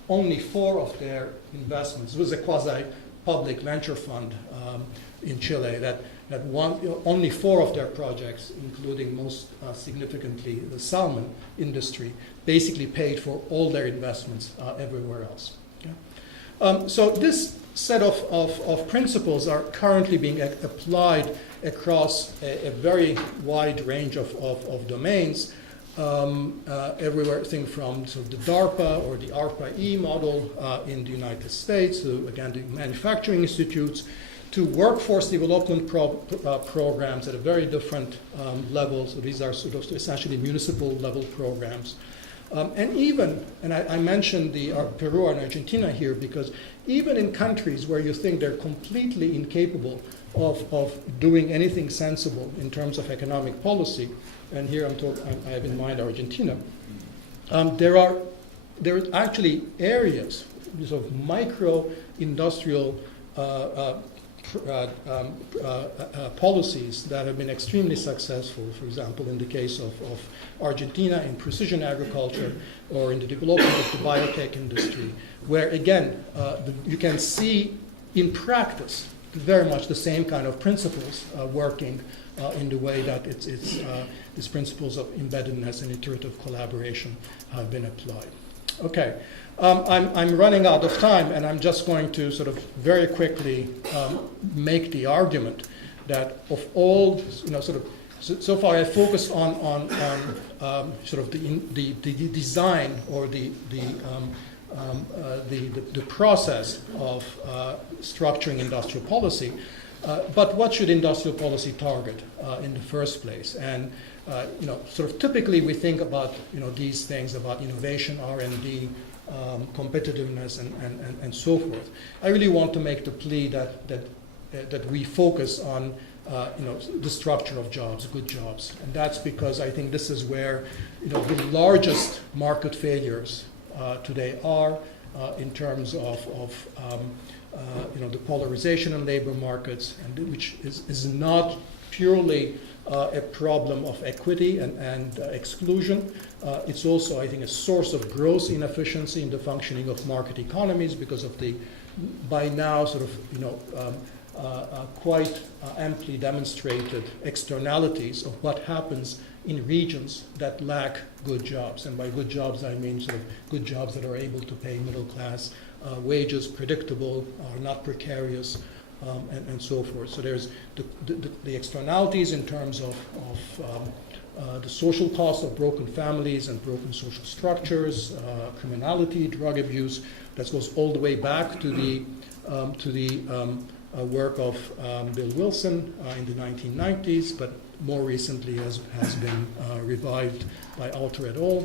only 4 of their investments, it was a quasi-public venture fund in Chile, that only 4 of their projects, including most significantly the salmon industry, basically paid for all their investments everywhere else. Okay? So this set of principles are currently being applied across a very wide range of domains. everything from sort of the DARPA or the ARPA-E model in the United States, to, again, the manufacturing institutes, to workforce development programs at a very different level. So these are sort of essentially municipal level programs. And even, and I mentioned Peru and Argentina here, because even in countries where you think they're completely incapable of doing anything sensible in terms of economic policy, and here I have in mind Argentina, there are actually areas, sort of micro-industrial policies that have been extremely successful, for example, in the case of Argentina in precision agriculture or in the development of the biotech industry, where, again, you can see in practice very much the same kind of principles working in the way that these principles of embeddedness and iterative collaboration have been applied. Okay. I'm running out of time, and I'm just going to sort of very quickly make the argument that of all, sort of, so far I focused on sort of the design or the process of structuring industrial policy. But what should industrial policy target in the first place? And sort of typically we think about these things about innovation, R&D. Competitiveness and so forth. I really want to make the plea that we focus on the structure of jobs, good jobs, and that's because I think this is where the largest market failures today are in terms of the polarization in labor markets, and which is not purely a problem of equity and exclusion. It's also, I think, a source of gross inefficiency in the functioning of market economies because of the, by now, sort of, quite amply demonstrated externalities of what happens in regions that lack good jobs. And by good jobs, I mean sort of good jobs that are able to pay middle class wages, predictable, are not precarious, and so forth. So there's the externalities in terms of the social cost of broken families and broken social structures, criminality, drug abuse. That goes all the way back to the work of Bill Wilson in the 1990s, but more recently has been revived by Alter et al.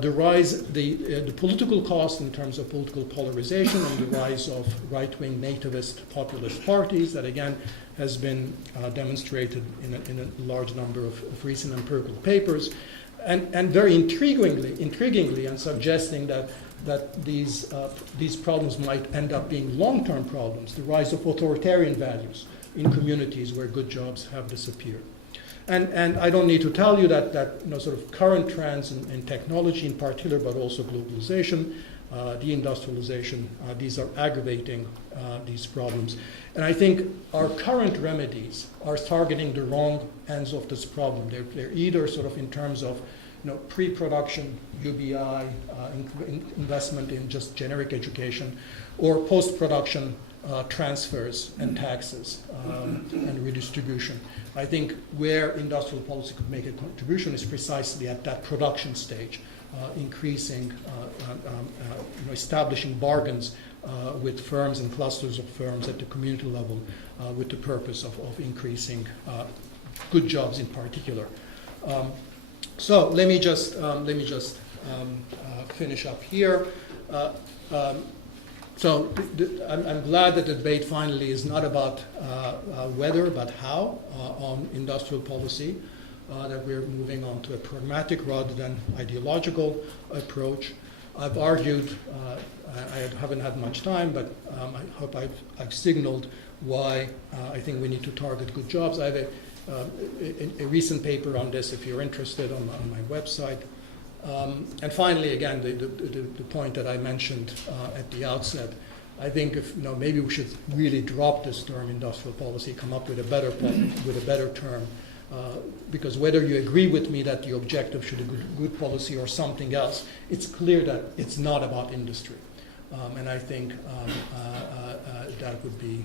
The rise, the political cost in terms of political polarization and the rise of right-wing nativist populist parties that again has been demonstrated in a large number of recent empirical papers, and very intriguingly, and suggesting that these problems might end up being long-term problems. The rise of authoritarian values in communities where good jobs have disappeared. And I don't need to tell you that sort of current trends in technology in particular, but also globalization, deindustrialization, these are aggravating these problems. And I think our current remedies are targeting the wrong ends of this problem. They're either sort of in terms of pre-production UBI, investment in just generic education, or post-production transfers and taxes and redistribution. I think where industrial policy could make a contribution is precisely at that production stage, increasing, establishing bargains with firms and clusters of firms at the community level with the purpose of increasing good jobs in particular. So let me just finish up here. So I'm glad that the debate finally is not about whether, but how on industrial policy, that we're moving on to a pragmatic rather than ideological approach. I've argued, I haven't had much time, but I hope I've signaled why I think we need to target good jobs. I have a recent paper on this if you're interested on my website. And finally, again, the point that I mentioned at the outset, I think if maybe we should really drop this term industrial policy, come up with a better term, because whether you agree with me that the objective should be good policy or something else, it's clear that it's not about industry, and I think that would be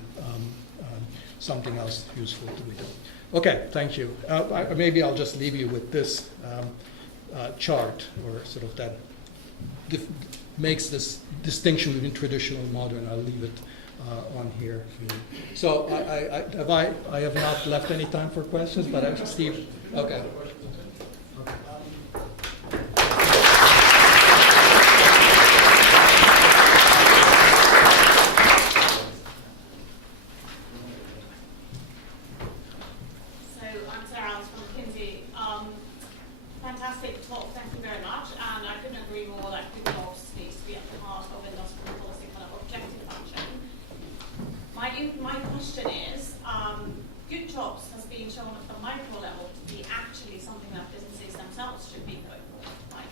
something else useful to be done. Okay, thank you. Maybe I'll just leave you with this. chart, or sort of that makes this distinction between traditional and modern. I'll leave it on here for you. So I have not left any time for questions, but Steve, okay. Fantastic talk, thank you very much. And I couldn't agree more that good jobs needs to be at the heart of industrial policy kind of objective function. My question is, good jobs has been shown at the micro level to be actually something that businesses themselves should be going for. Like,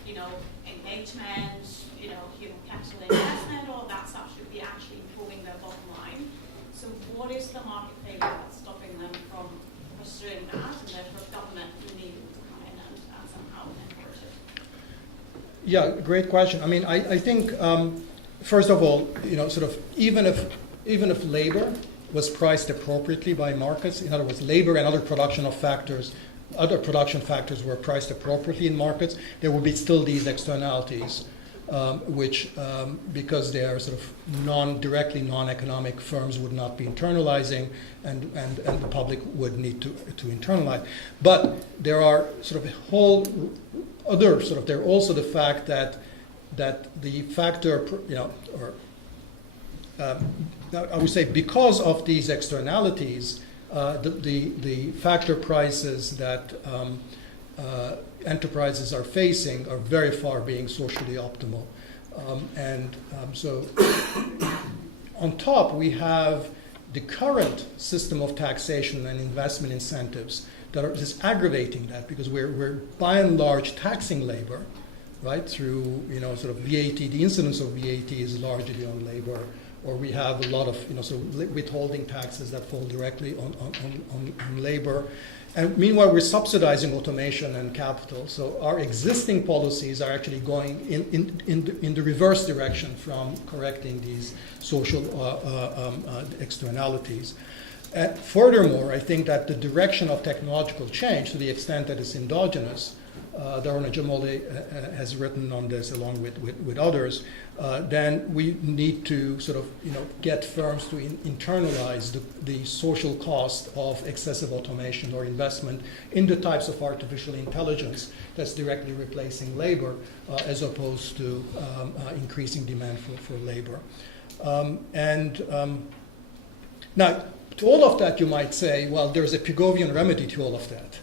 engagement, human capital investment, all that stuff should be actually improving their bottom line. So what is the market failure that's stopping them from pursuing that, and therefore government needing to come in and somehow encourage it? Yeah, great question. I mean, I think first of all, sort of even if labor was priced appropriately by markets, in other words, labor and other production factors were priced appropriately in markets, there would be still these externalities, which, because they are sort of directly non-economic, firms would not be internalizing, and the public would need to internalize. But there are sort of a whole other sort of, there are also the fact that the factor, I would say because of these externalities, the factor prices that enterprises are facing are very far being socially optimal. So on top, we have the current system of taxation and investment incentives that are just aggravating that, because we're by and large taxing labor, right, through sort of VAT. The incidence of VAT is largely on labor, or we have a lot of sort of withholding taxes that fall directly on labor. And meanwhile, we're subsidizing automation and capital. So our existing policies are actually going in the reverse direction from correcting these social externalities. Furthermore, I think that the direction of technological change, to the extent that it's endogenous, Daruna Jamoli has written on this along with others, then we need to sort of get firms to internalize the social cost of excessive automation or investment in the types of artificial intelligence that's directly replacing labor, as opposed to increasing demand for labor. Now, to all of that, you might say, well, there's a Pigovian remedy to all of that.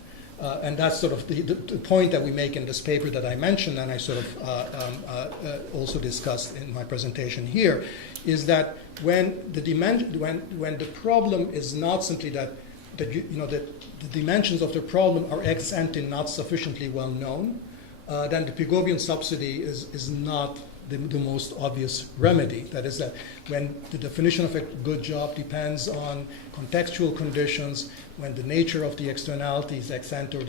And that's sort of the point that we make in this paper that I mentioned, and I sort of also discussed in my presentation here, is that when the problem is not simply that the dimensions of the problem are ex ante not sufficiently well known, then the Pigovian subsidy is not the most obvious remedy. That is, that when the definition of a good job depends on contextual conditions, when the nature of the externality is ex ante or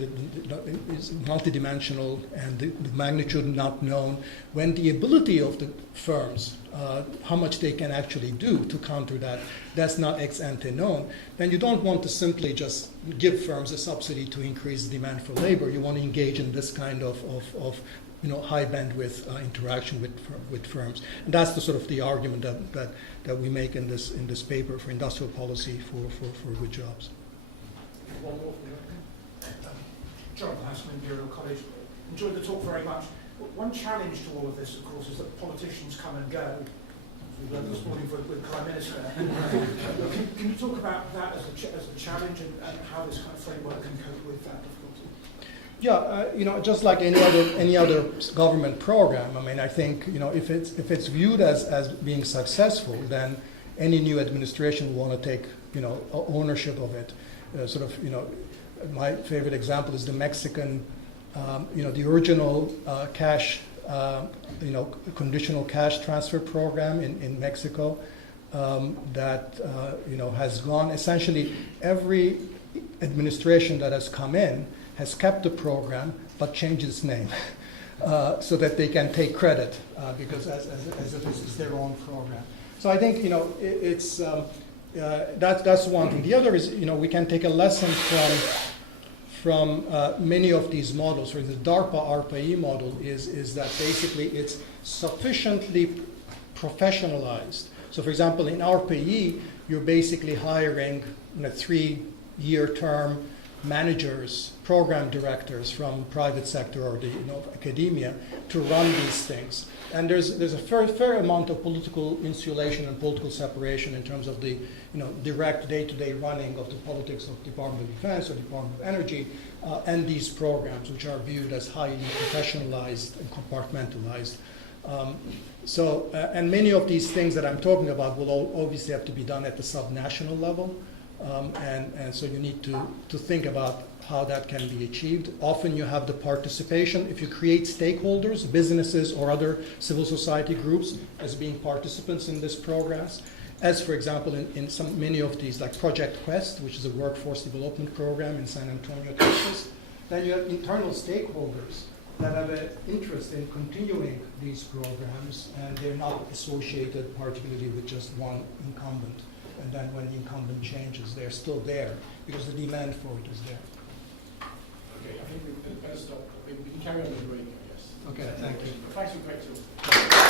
is multidimensional and the magnitude not known, when the ability of the firms, how much they can actually do to counter that, that's not ex ante known, then you don't want to simply just give firms a subsidy to increase demand for labor. You want to engage in this kind of high bandwidth interaction with firms. And that's the sort of the argument that we make in this paper for industrial policy for good jobs. One more from you. John Hassan, Imperial College. Enjoyed the talk very much. One challenge to all of this, of course, is that politicians come and go. We learned this morning with Prime Minister. Can you talk about that as a challenge and how this kind of framework can cope with that difficulty? Yeah, just like any other government program. I mean, I think if it's viewed as being successful, then any new administration will want to take ownership of it. My favorite example is the Mexican, the original cash, conditional cash transfer program in Mexico that has gone. Essentially, every administration that has come in has kept the program but changed its name so that they can take credit because as if this is their own program. So I think that's one thing. The other is we can take a lesson from many of these models. For the DARPA RPE model is that basically it's sufficiently professionalized. So for example, in RPE, you're basically hiring 3-year term managers, program directors from private sector or the academia to run these things. And there's a fair amount of political insulation and political separation in terms of the direct day-to-day running of the politics of Department of Defense or Department of Energy and these programs, which are viewed as highly professionalized and compartmentalized. And many of these things that I'm talking about will obviously have to be done at the subnational level. And so you need to think about how that can be achieved. Often you have the participation. If you create stakeholders, businesses or other civil society groups as being participants in this progress, as for example in many of these, like Project Quest, which is a workforce development program in San Antonio, Texas, then you have internal stakeholders that have an interest in continuing these programs, and they're not associated particularly with just one incumbent. And then when the incumbent changes, they're still there because the demand for it is there. Okay, I think we better stop. We can carry on with the break, I guess. Okay, thank you. Thanks for great talk.